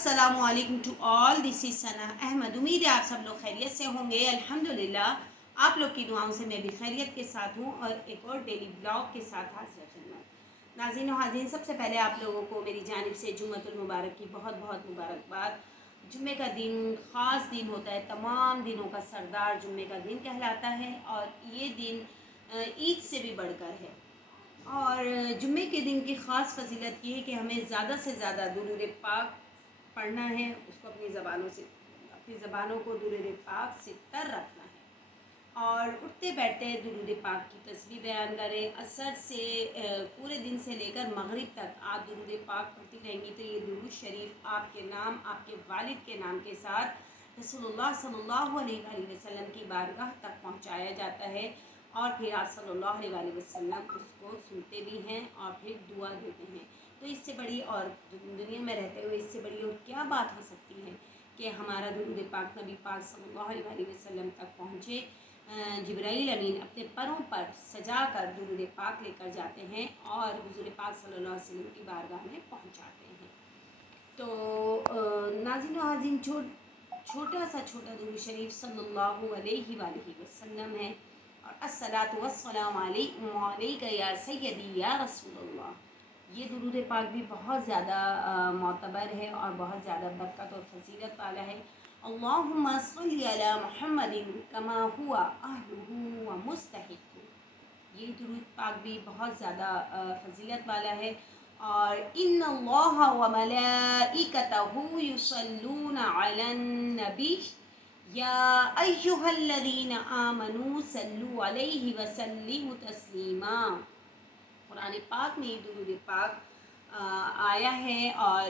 अस्सलाम वालेकुम to all, this is सना अहमद। उम्मीद है आप सब लोग खैरियत से होंगे। अल्हम्दुलिल्लाह आप लोग की दुआओं से मैं भी खैरियत के साथ हूँ और एक और डेली ब्लॉग के साथ हाजिर खिदमत। नाज़रीन व हाज़रीन, सबसे पहले आप लोगों को मेरी जानिब से जुम्मतुल मुबारक की बहुत बहुत मुबारकबाद। जुम्मे का दिन ख़ास दिन होता है, तमाम दिनों का सरदार जुम्मे का दिन कहलाता है और ये दिन ईद से भी बढ़कर है। और जुम्मे के दिन की ख़ास फजीलत ये है कि हमें ज़्यादा से ज़्यादा दुरूद पाक पढ़ना है, उसको अपनी ज़बानों को दुरूद पाक से तर रखना है और उठते बैठते दुरूद पाक की तस्बीह बयान करें। असर से पूरे दिन से लेकर मगरिब तक आप दुरूद पाक पढ़ती रहेंगी तो ये दुरूद शरीफ आपके नाम, आपके वालिद के नाम के साथ रसूलुल्लाह सल्लल्लाहु अलैहि वसल्लम की बारगाह तक पहुँचाया जाता है और फिर आप सल्लल्लाहु अलैहि वसल्लम उसको सुनते भी हैं और फिर दुआ देते हैं। तो इससे बड़ी और दुनिया में रहते हुए इससे बड़ी और क्या बात हो सकती है कि हमारा दुरूद पाक नबी पाक सल्लल्लाहु अलैहि वसल्लम तक पहुँचे। जिब्राइल अमीन अपने परों पर सजा कर दुरूद पाक लेकर जाते हैं और हुज़ूर पाक सल्लल्लाहु अलैहि वसल्लम की बारगाह में पहुँचाते हैं। तो नाज़रीन व हाज़रीन, छोटा दुरूद शरीफ सल्लल्लाहु अलैहि वसल्लम है और अस्सलातु वस्सलामु अलैका या सय्यदी या रसूलल्लाह। ये दुरूद पाक भी बहुत ज़्यादा मोतबर है और बहुत ज़्यादा बरकत और फजीलत वाला है। अल्लाहुम्मा सल्ली अला मुहम्मदिन कमा हुआ अहलुहु व मुस्तहिक़्क़ु। ये दुरूद पाक भी बहुत ज़्यादा फजीलत वाला है। और इन्नल्लाहा व मलाइकतहु युसल्लूना अलन नबी या अय्युहल्लज़ीना आमनू सल्लु अलैहि व सल्लिमु तस्लीमा। कुरान पाक में दुरूद पाक आया है और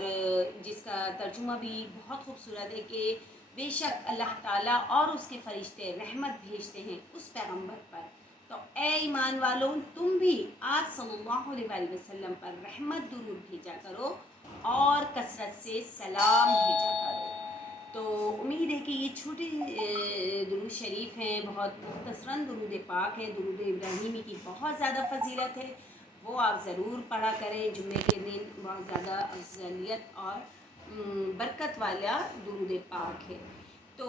जिसका तर्जुमा भी बहुत खूबसूरत है कि बेशक अल्लाह ताला और उसके फरिश्ते रहमत भेजते हैं उस पैगंबर पर। तो ए ईमान वालों, तुम भी आज सल्लल्लाहु अलैहि वसल्लम पर रहमत दुरूद भेजा करो और कसरत से सलाम भेजा करो। तो उम्मीद है कि ये छोटे दुरूद शरीफ हैं, बहुत मुख्तसरन दुरूद पाक हैं। दुरूद इब्राहीमी की बहुत ज़्यादा फजीलत है, वो आप ज़रूर पढ़ा करें। जुम्मे के दिन बहुत ज़्यादा अफजलियत और बरकत वाला दुरूद पाक है। तो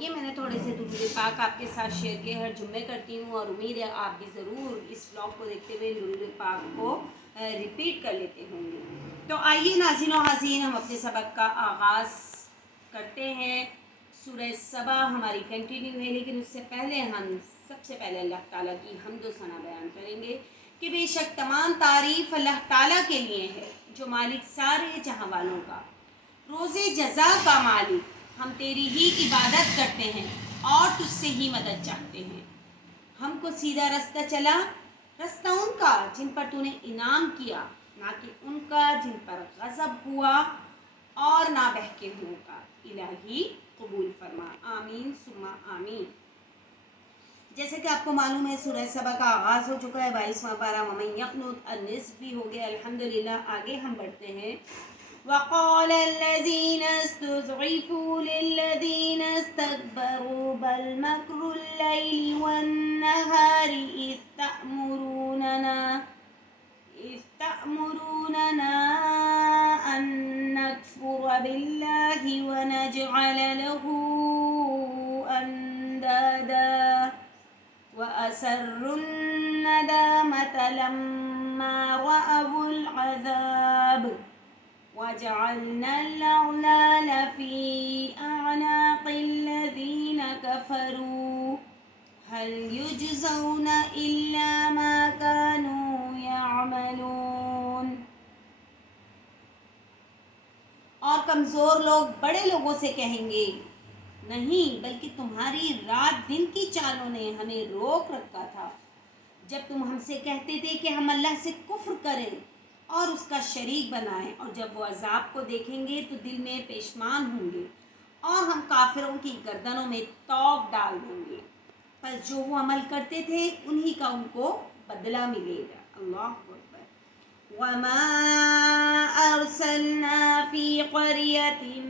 ये मैंने थोड़े से दुरूद पाक आपके साथ शेयर किए, हर जुम्मे करती हूँ और उम्मीद है आप भी ज़रूर इस व्लॉग को देखते हुए दुरूद पाक को रिपीट कर लेते होंगे। तो आइए नाज़रीन व हाज़रीन, हम अपने सबक का आगाज़ करते हैं। सूरह सबा हमारी कंटिन्यू है, लेकिन उससे पहले हम सबसे पहले अल्लाह ताला की हम्द व सना बयान करेंगे कि बेशक तमाम तारीफ़ अल्लाह ताला के लिए है जो मालिक सारे जहां वालों का, रोज़े जज़ा का मालिक। हम तेरी ही इबादत करते हैं और तुझसे ही मदद चाहते हैं। हमको सीधा रास्ता चला, रास्ता उनका जिन पर तूने इनाम किया, ना कि उनका जिन पर गज़ब हुआ और ना बहके हुओं का। इलाही कबूल फरमा, आमीन सुम्मा आमीन। जैसे कि आपको मालूम है सूरह सबा का आगाज़ हो चुका है, 22वां पारा वमन यक़नुत निस्फ़ भी हो गया अल्हम्दुलिल्लाह। आगे हम बढ़ते हैं। वक़ाल लल्लज़ीना इस्तुज़इफ़ू लिल्लज़ीना इस्तकबरू बल मकरुल लैलि वन्नहारि इज़ तअमुरूनना अन नकफ़ुर बिल्लाहि व नजअल लहू अंदादा व असर्रुन नदामत लम्मा रअवुल अज़ाब वजअलना अल-अग़लाल फ़ी अअनाक़िल लज़ीना कफ़रू हल युजज़ौना इल्ला मा कानू यअमलून। और कमज़ोर लोग बड़े लोगों से कहेंगे, नहीं बल्कि तुम्हारी रात दिन की चालों ने हमें रोक रखा था, जब तुम हमसे कहते थे कि हम अल्लाह से कुफ्र करें और उसका शरीक बनाएं, और जब वो अज़ाब को देखेंगे तो दिल में पेशमान होंगे और हम काफिरों की गर्दनों में तौक डाल देंगे। पर जो वो अमल करते थे उन्हीं का उनको बदला मिलेगा। अल्लाह अकबर। वमा अरसलना फी क़रियतिन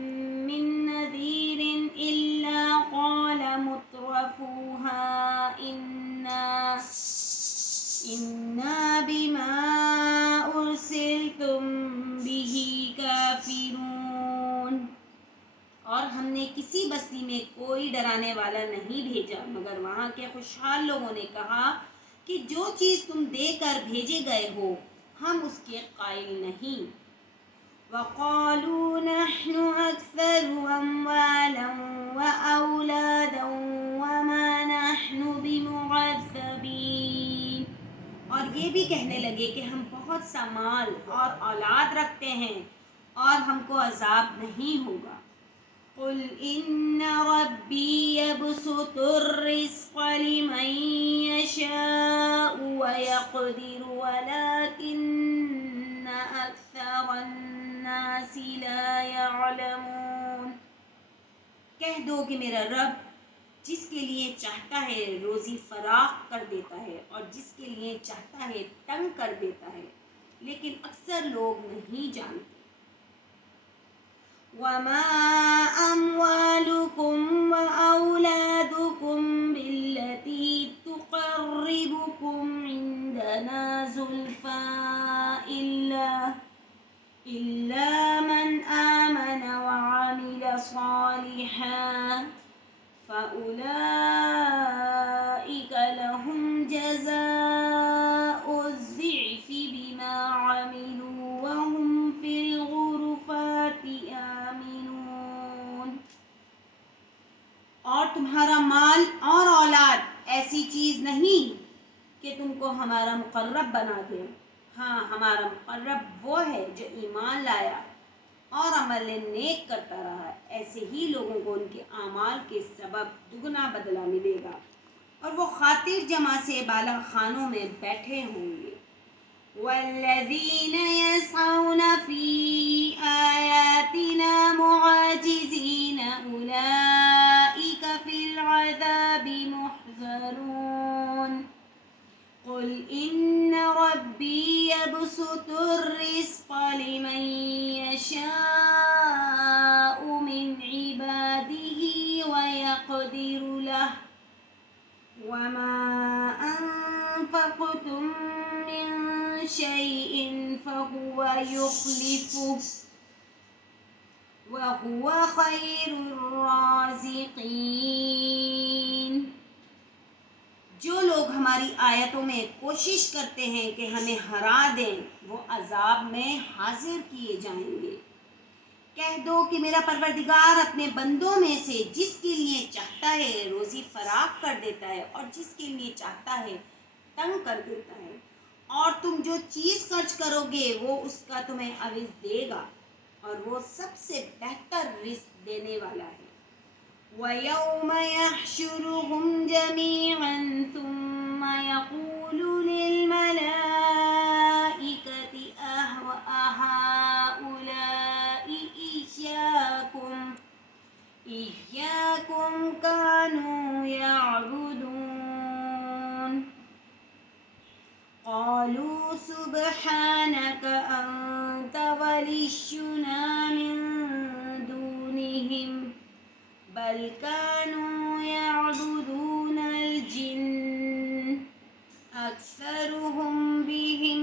मिन नज़ीरिन इल्ला क़ाल मुत्रफूहा इन्ना बिमा उरसिलतुम बिही काफ़िरून। نے کسی بستی میں کوئی ڈرانے والا نہیں بھیجا مگر وہاں کے خوشحال لوگوں نے کہا کہ جو چیز تم دے کر بھیجے گئے ہو ہم اس کے قائل نہیں۔ وَقَالُوا نَحْنُ أَكْثَرُ أَمْوَالًا وَأَوْلَادًا وَمَا نَحْنُ بِمُعَذَّبِينَ، اور یہ بھی کہنے لگے کہ ہم بہت سا مال اور اولاد رکھتے ہیں اور ہم کو عذاب نہیں ہوگا۔ قُلْ إِنَّ رَبِّي يَبْسُطُ الرِّزْقَ لِمَن يَشَاءُ وَيَقْدِرُ وَلَكِنَّ أَكْثَرَ النَّاسِ لَا يَعْلَمُونَ۔ کہہ دو کہ میرا رب جس کے لیے چاہتا ہے روزی فراخ کر دیتا ہے اور جس کے لیے چاہتا ہے تنگ کر دیتا ہے، لیکن اکثر لوگ نہیں جانتے۔ وَمَا أَمْوَالُكُمْ وَأَوْلَادُكُمْ بِالَّتِي تُقَرِّبُكُمْ عِنْدَنَا زُلْفَىٰ إِلَّا مَنْ آمَنَ وَعَمِلَ صَالِحًا فَأُولَٰئِكَ لَهُمْ جَزَاءُ الضِّعْفِ بِمَا عَمِلُوا وَهُمْ فِي الْغُرُفَاتِ آمِنُونَ۔ اور تمہارا مال اور اولاد ایسی چیز نہیں کہ تم کو ہمارا مقرب بنا دے۔ ہاں، ہمارا مقرب وہ ہے جو ایمان لایا اور عمل نیک کرتا رہا، ایسے ہی لوگوں کو ان کے اعمال کے سبب دگنا بدلہ ملے گا اور وہ خاطر جمع سے بالا خانوں میں بیٹھے ہوں گے۔ وَالَّذِينَ يَسْعَوْنَ فِي آيَاتِنَا مُعَاجِزِينَ أُولَئِكَ فِي الْعَذَابِ مُحْضَرُونَ۔ قُلْ إِنَّ رَبِّي يَبْسُطُ الرِّزْقَ لِمَن يَشَاءُ مِنْ عِبَادِهِ وَيَقْدِرُ لَهُ وَمَا أَنفَقْتُم مِّن شَيْءٍ فَهُوَ يُخْلِفُهُ وَهُوَ خَيْرُ الرَّازِقِينَ۔ جو لوگ ہماری آیتوں میں کوشش کرتے ہیں کہ ہمیں ہرا دیں وہ عذاب میں حاضر کیے جائیں گے۔ کہہ دو کہ میرا پروردگار اپنے بندوں میں سے جس کے لیے چاہتا ہے روزی فراخ کر دیتا ہے اور جس کے لیے چاہتا ہے تنگ کر دیتا ہے، اور تم جو چیز خرچ کرو گے وہ اس کا تمہیں عوض دے گا، اور وہ سب سے بہتر رزق دینے والا ہے۔ وَيَوْمَ يَحْشُرُهُمْ جَمِيعًا ثُمَّ يَقُولُ لِلْمَلَائِكَةِ أَهَٰؤُلَاءِ إِيَّاكُمْ كَانُوا يَعْبُدُونَ قَالُوا سُبْحَانَكَ أَنْتَ وَلِيُّنَا مِن دُونِهِمْ بَلْ كَانُوا يَعْبُدُونَ الْجِنَّ أَكْثَرُهُمْ بِهِم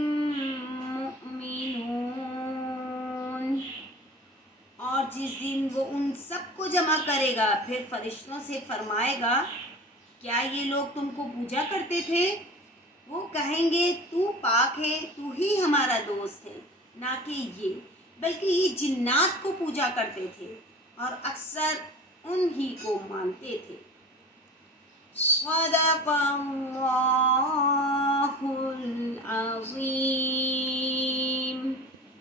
مُؤْمِنُونَ۔ اور جس دن وہ ان سب کو جمع کرے گا پھر فرشتوں سے فرمائے گا، کیا یہ لوگ تم کو پوجا کرتے تھے؟ وہ کہیں گے تو پاک ہے، تو ہی ہمارا دوست ہے، نہ کہ یہ، بلکہ یہ جنات کو پوجا کرتے تھے اور اکثر انہی کو مانتے تھے۔ صدق اللہ العظیم۔